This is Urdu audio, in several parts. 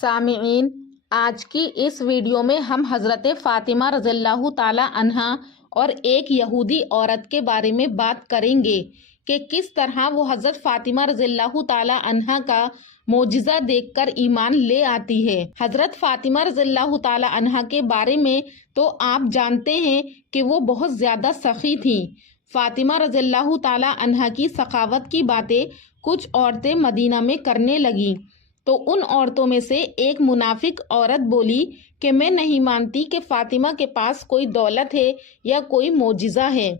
سامعین، آج کی اس ویڈیو میں ہم حضرت فاطمہ رضی اللہ تعالی عنہا اور ایک یہودی عورت کے بارے میں بات کریں گے کہ کس طرح وہ حضرت فاطمہ رضی اللہ تعالی عنہا کا معجزہ دیکھ کر ایمان لے آتی ہے۔ حضرت فاطمہ رضی اللہ تعالی عنہا کے بارے میں تو آپ جانتے ہیں کہ وہ بہت زیادہ سخی تھیں۔ فاطمہ رضی اللہ تعالی عنہا کی سخاوت کی باتیں کچھ عورتیں مدینہ میں کرنے لگیں تو ان عورتوں میں سے ایک منافق عورت بولی کہ میں نہیں مانتی کہ فاطمہ کے پاس کوئی دولت ہے یا کوئی معجزہ ہے،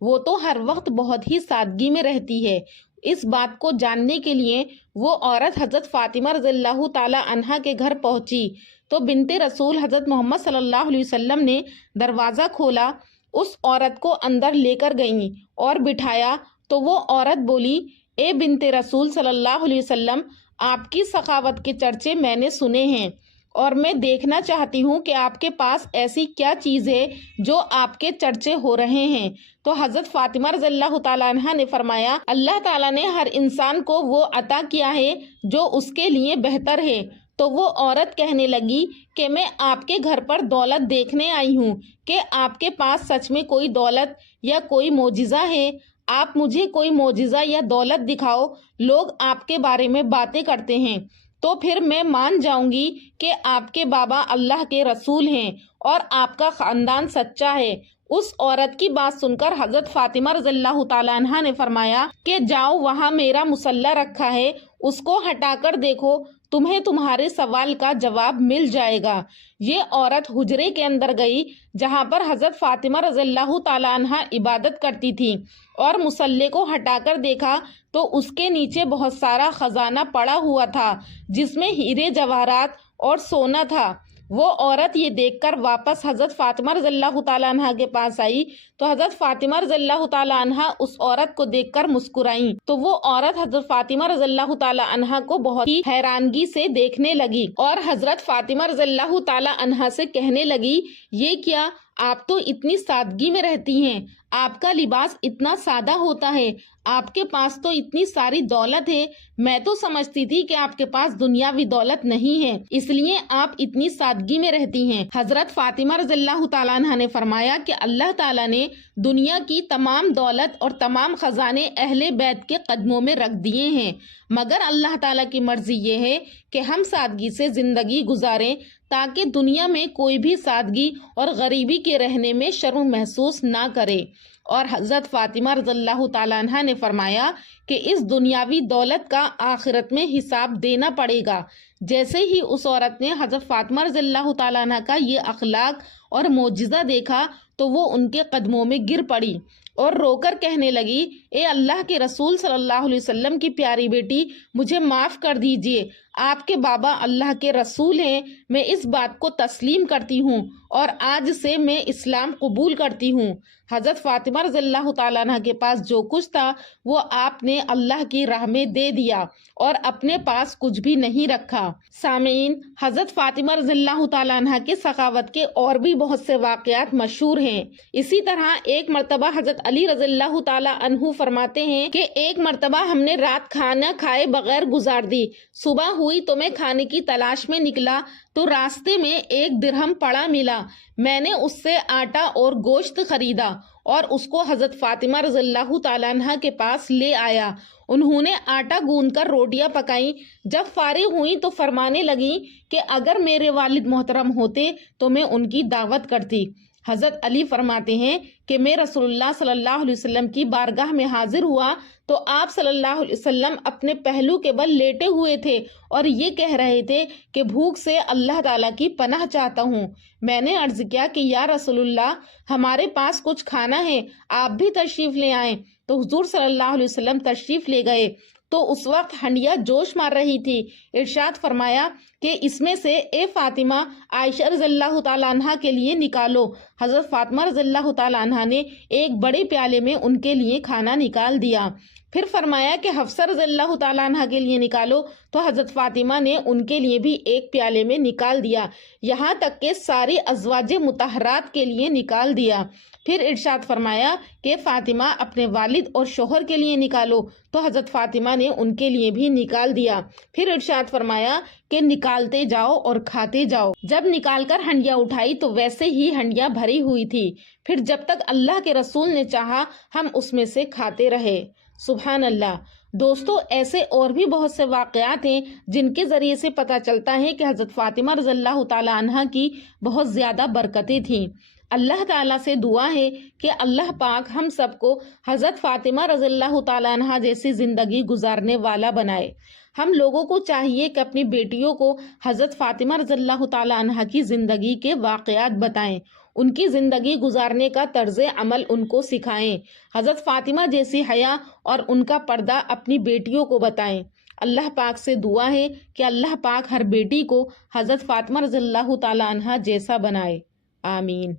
وہ تو ہر وقت بہت ہی سادگی میں رہتی ہے۔ اس بات کو جاننے کے لیے وہ عورت حضرت فاطمہ رضی اللہ تعالی عنہا کے گھر پہنچی تو بنت رسول حضرت محمد صلی اللہ علیہ وسلم نے دروازہ کھولا، اس عورت کو اندر لے کر گئیں اور بٹھایا تو وہ عورت بولی، اے بنت رسول صلی اللہ علیہ وسلم، آپ کی سخاوت کے چرچے میں نے سنے ہیں اور میں دیکھنا چاہتی ہوں کہ آپ کے پاس ایسی کیا چیز ہے جو آپ کے چرچے ہو رہے ہیں۔ تو حضرت فاطمہ رضی اللہ تعالیٰ عنہا نے فرمایا، اللہ تعالیٰ نے ہر انسان کو وہ عطا کیا ہے جو اس کے لیے بہتر ہے۔ تو وہ عورت کہنے لگی کہ میں آپ کے گھر پر دولت دیکھنے آئی ہوں کہ آپ کے پاس سچ میں کوئی دولت یا کوئی معجزہ ہے، آپ مجھے کوئی معجزہ یا دولت دکھاؤ، لوگ آپ کے بارے میں باتیں کرتے ہیں تو پھر میں مان جاؤں گی کہ آپ کے بابا اللہ کے رسول ہیں اور آپ کا خاندان سچا ہے۔ اس عورت کی بات سن کر حضرت فاطمہ رضی اللہ تعالیٰ عنہا نے فرمایا کہ جاؤ، وہاں میرا مسلح رکھا ہے، اس کو ہٹا کر دیکھو، تمہیں تمہارے سوال کا جواب مل جائے گا۔ یہ عورت حجرے کے اندر گئی جہاں پر حضرت فاطمہ رضی اللہ تعالیٰ عنہا عبادت کرتی تھی اور مسلح کو ہٹا کر دیکھا تو اس کے نیچے بہت سارا خزانہ پڑا ہوا تھا جس میں ہیرے جواہرات اور سونا تھا۔ وہ عورت یہ دیکھ کر واپس حضرت فاطمہ رضی اللہ تعالیٰ عنہا کے پاس آئی تو حضرت فاطمہ رضی اللہ تعالیٰ عنہا اس عورت کو دیکھ کر مسکرائیں تو وہ عورت حضرت فاطمہ رضی اللہ تعالیٰ عنہا کو بہت ہی حیرانگی سے دیکھنے لگی اور حضرت فاطمہ رضی اللہ تعالیٰ عنہا سے کہنے لگی، یہ کیا، آپ تو اتنی سادگی میں رہتی ہیں، آپ کا لباس اتنا سادہ ہوتا ہے، آپ کے پاس تو اتنی ساری دولت ہے، میں تو سمجھتی تھی کہ آپ کے پاس دنیاوی دولت نہیں ہے، اس لیے آپ اتنی سادگی میں رہتی ہیں۔ حضرت فاطمہ رضی اللہ تعالیٰ عنہا نے فرمایا کہ اللہ تعالیٰ نے دنیا کی تمام دولت اور تمام خزانے اہل بیت کے قدموں میں رکھ دیے ہیں، مگر اللہ تعالیٰ کی مرضی یہ ہے کہ ہم سادگی سے زندگی گزاریں تاکہ دنیا میں کوئی بھی سادگی اور غریبی کے رہنے میں شرم محسوس نہ کرے۔ اور حضرت فاطمہ رضی اللہ تعالیٰ عنہا نے فرمایا کہ اس دنیاوی دولت کا آخرت میں حساب دینا پڑے گا۔ جیسے ہی اس عورت نے حضرت فاطمہ رضی اللہ تعالیٰ عنہا کا یہ اخلاق اور معجزہ دیکھا تو وہ ان کے قدموں میں گر پڑی اور رو کر کہنے لگی، اے اللہ کے رسول صلی اللہ علیہ وسلم کی پیاری بیٹی، مجھے معاف کر دیجئے، آپ کے بابا اللہ کے رسول ہیں، میں اس بات کو تسلیم کرتی ہوں اور آج سے میں اسلام قبول کرتی ہوں۔ حضرت فاطمہ رضی اللہ تعالیٰ عنہ کے پاس جو کچھ تھا وہ آپ نے اللہ کی راہ میں دے دیا اور اپنے پاس کچھ بھی نہیں رکھا۔ سامعین، حضرت فاطمہ رضی اللہ تعالیٰ عنہ کے سخاوت کے اور بھی بہت سے واقعات مشہور ہیں۔ اسی طرح ایک مرتبہ حضرت علی رضی اللہ تعالیٰ عنہ فرماتے ہیں کہ ایک مرتبہ ہم نے رات کھانا کھائے بغیر گزار دی، صبح ہوئی تو میں کھانے کی تلاش میں نکلا تو راستے میں ایک درہم پڑا ملا، میں نے اس سے آٹا اور گوشت خریدا اور اس کو حضرت فاطمہ رضی اللہ تعالیٰ عنہ کے پاس لے آیا۔ انہوں نے آٹا گوندھ کر روٹیاں پکائیں، جب فارغ ہوئیں تو فرمانے لگیں کہ اگر میرے والد محترم ہوتے تو میں ان کی دعوت کرتی۔ حضرت علی فرماتے ہیں کہ میں رسول اللہ صلی اللہ علیہ وسلم کی بارگاہ میں حاضر ہوا تو آپ صلی اللہ علیہ وسلم اپنے پہلو کے بل لیٹے ہوئے تھے اور یہ کہہ رہے تھے کہ بھوک سے اللہ تعالیٰ کی پناہ چاہتا ہوں۔ میں نے عرض کیا کہ یا رسول اللہ، ہمارے پاس کچھ کھانا ہے، آپ بھی تشریف لے آئیں۔ تو حضور صلی اللہ علیہ وسلم تشریف لے گئے تو اس وقت ہنڈیا جوش مار رہی تھی۔ ارشاد فرمایا کہ اس میں سے اے فاطمہ عائشہ رضی اللہ تعالیٰ عنہ کے لیے نکالو۔ حضرت فاطمہ رضی اللہ تعالیٰ عنہ نے ایک بڑے پیالے میں ان کے لیے کھانا نکال دیا۔ پھر فرمایا کہ حفصہ رضی اللہ تعالیٰ عنہ کے لیے نکالو، تو حضرت فاطمہ نے ان کے لیے بھی ایک پیالے میں نکال دیا، یہاں تک کہ ساری ازواج مطہرات کے لیے نکال دیا۔ پھر ارشاد فرمایا کہ فاطمہ اپنے والد اور شوہر کے لیے نکالو، تو حضرت فاطمہ نے ان کے لیے بھی نکال دیا۔ پھر ارشاد فرمایا کہ نکالتے جاؤ اور کھاتے جاؤ۔ جب نکال کر ہنڈیاں اٹھائی تو ویسے ہی ہنڈیاں بھری ہوئی تھی، پھر جب تک اللہ کے رسول نے چاہا ہم اس میں سے کھاتے رہے۔ سبحان اللہ۔ دوستو، ایسے اور بھی بہت سے واقعات ہیں جن کے ذریعے سے پتہ چلتا ہے کہ حضرت فاطمہ رضی اللہ تعالیٰ عنہ کی بہت زیادہ برکتیں تھیں۔ اللہ تعالیٰ سے دعا ہے کہ اللہ پاک ہم سب کو حضرت فاطمہ رضی اللہ تعالیٰ عنہ جیسی زندگی گزارنے والا بنائے۔ ہم لوگوں کو چاہیے کہ اپنی بیٹیوں کو حضرت فاطمہ رضی اللہ تعالیٰ عنہ کی زندگی کے واقعات بتائیں، ان کی زندگی گزارنے کا طرز عمل ان کو سکھائیں، حضرت فاطمہ جیسی حیا اور ان کا پردہ اپنی بیٹیوں کو بتائیں۔ اللہ پاک سے دعا ہے کہ اللہ پاک ہر بیٹی کو حضرت فاطمہ رضی اللہ تعالیٰ عنہ جیسا بنائے۔ آمین۔